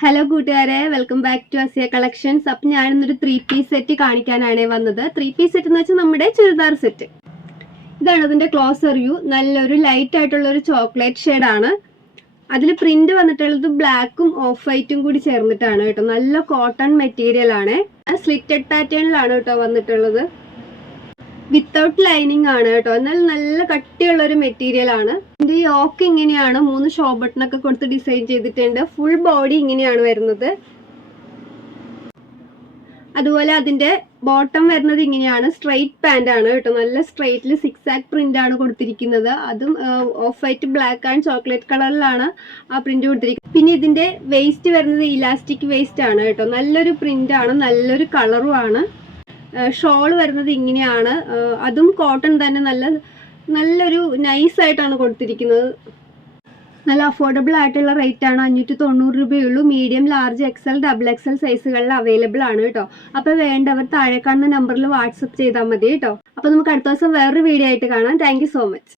Hello കൂട്ടുകാരെ, welcome back to Asiya collections. അപ്പം ഞാനിന്നൊരു 3-പീസ് സെറ്റ് കാണിക്കാനാണ് വന്നത്. 3-പീസ് സെറ്റ് എന്ന് വെച്ചാൽ നമ്മുടെ ചുരിദാർ സെറ്റ്. ഇതാണ് അതിന്റെ ക്ലോസർ വ്യൂ. നല്ലൊരു ലൈറ്റ് ആയിട്ടുള്ള ഒരു ചോക്ലേറ്റ് ഷെയ്ഡാണ്. അതിൽ പ്രിന്റ് വന്നിട്ടുള്ളത് ബ്ലാക്കും ഓഫ് വൈറ്റും കൂടി ചേർന്നിട്ടാണ് കേട്ടോ. നല്ല കോട്ടൺ മെറ്റീരിയൽ ആണ്. സ്ലിറ്റഡ് പാറ്റേണിലാണ് കേട്ടോ വന്നിട്ടുള്ളത്. വിത്തൗട്ട് ലൈനിങ് ആണ് കേട്ടോ. എന്നാൽ നല്ല കട്ടിയുള്ള ഒരു മെറ്റീരിയൽ ആണ്. ഇതിന്റെ യോക്ക് ഇങ്ങനെയാണ്, 3 ഷോ ബട്ടൺ ഒക്കെ കൊടുത്ത് ഡിസൈൻ ചെയ്തിട്ടുണ്ട്. ഫുൾ ബോഡി ഇങ്ങനെയാണ് വരുന്നത്. അതുപോലെ അതിന്റെ ബോട്ടം വരുന്നത് ഇങ്ങനെയാണ്. സ്ട്രെയിറ്റ് പാന്റ് ആണ് കേട്ടോ. നല്ല സ്ട്രെയിറ്റിൽ 6 പ്രിന്റ് ആണ് കൊടുത്തിരിക്കുന്നത്. അതും of white, black and chocolate കളറിലാണ് ആ പ്രിന്റ് കൊടുത്തിരിക്കുന്നത്. പിന്നെ ഇതിന്റെ വേസ്റ്റ് വരുന്നത് ഇലാസ്റ്റിക് വേസ്റ്റ് ആണ് കേട്ടോ. നല്ലൊരു പ്രിന്റ് ആണ്, നല്ലൊരു കളറും ആണ്. ഷോൾ വരുന്നത് ഇങ്ങനെയാണ്. അതും കോട്ടൺ തന്നെ, നല്ലൊരു നൈസ് ആയിട്ടാണ് കൊടുത്തിരിക്കുന്നത്. നല്ല അഫോർഡബിൾ ആയിട്ടുള്ള റേറ്റ് ആണ്. 590 രൂപയുള്ളൂ. Medium, large, XL, double XL സൈസുകളിൽ അവൈലബിൾ ആണ് കേട്ടോ. അപ്പോൾ വേണ്ടവർ താഴെ കാണുന്ന നമ്പറിൽ വാട്സപ്പ് ചെയ്താൽ മതി കേട്ടോ. അപ്പോൾ നമുക്ക് അടുത്ത ദിവസം വേറൊരു വീഡിയോ ആയിട്ട് കാണാം. Thank so much.